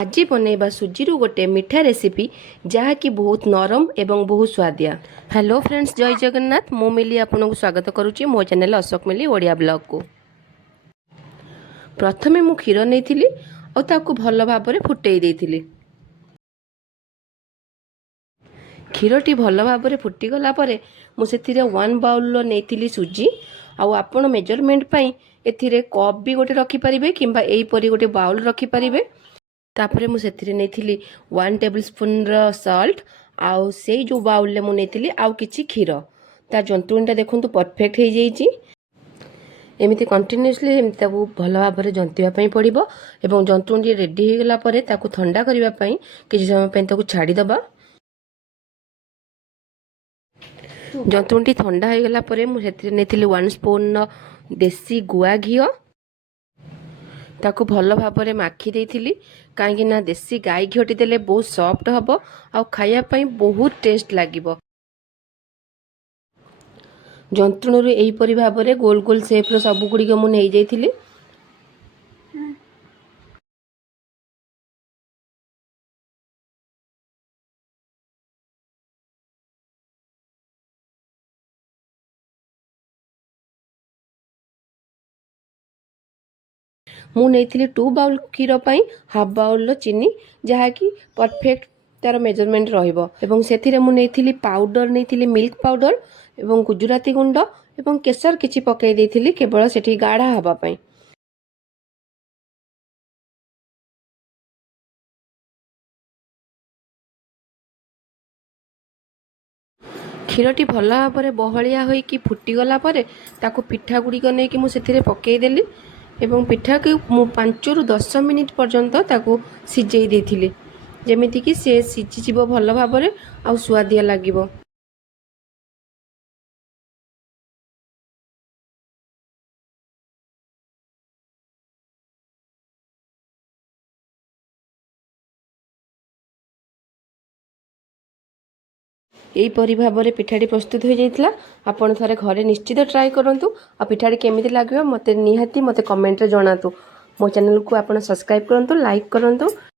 आज बनैबा सुजी गोटे मिठा रेसिपी जहाँकि बहुत नरम एवं बहुत स्वादिया। हेलो फ्रेंड्स, जय जगन्नाथ। मु मिली आपको स्वागत करुच्ची मो चैनल अशोक मिली ओडिया ब्लॉग को। प्रथमे मु क्षीर नहीं और भल भाव फुटई देइथिली। क्षीरटी भल भाव फुटीगला मुझे 1 बाउल नहीं सुजी आपण मेजरमेंट पाई एथिरे कप भी गोटे रखिपारे कि गोटे बाउल रखिपारे। तापर मुझे नहीं 1 टेबल स्पून सॉल्ट आउ से जो बाउल में मुझे आउ किछि क्षीर ता जंतुणीटा देखो परफेक्ट हो जाइए। एमती कंटिन्यूअसली एमती भल भाव में जंतिवाई पड़ो और जंतुणी रेडी हो गला ठंडा करने किसी समय छाड़ीदबा। जंतुणी ठंडा हो गला मुझे नहीं 1 स्पून देसी गुआ घी ताकू भल भाव में माखी देइथिली कहीं देसी गाई घीटी देले बहुत सॉफ्ट हम आ खायापाई बहुत टेस्ट लागिबो। जंतुणु यहीपरि भाव में गोल गोल सेप्र सब गुड़िक मुझे जाइथिली। मु नहीं 2 बाउल क्षीर पाई हाफ बाउल चीनी जहाँकि परफेक्ट तार मेजरमेंट रहिबो एवं सेथिरे मु नहीं पाउडर नहीं मिल्क पाउडर एवं गुजराती गुंड एवं केसर किछि पकई देइथिली केवल सेठी गाढ़ा हबा पाई। क्षीरटी भल भाव में बहलिया होइकी फुटीगला ताकू पिठा गुड़िक नहीं मुझे पकईदेली एवं पिठा को मु 5 ରୁ 10 मिनिट पर्यंत ताकू सिझेई देइथिली जेमिति कि से सिझीजिवो भल भाव में आउ स्वादिया लागिवो। यहीपरि भाव में पिठाटी प्रस्तुत हो जाइतिला। आपण थरे घरे निश्चित ट्राए करंतु आ पिठाटी केमिति लागिवो मते निहाती मते कमेंट रे जणातु। मो चैनल को आपण सब्सक्राइब करंतु, लाइक करंतु।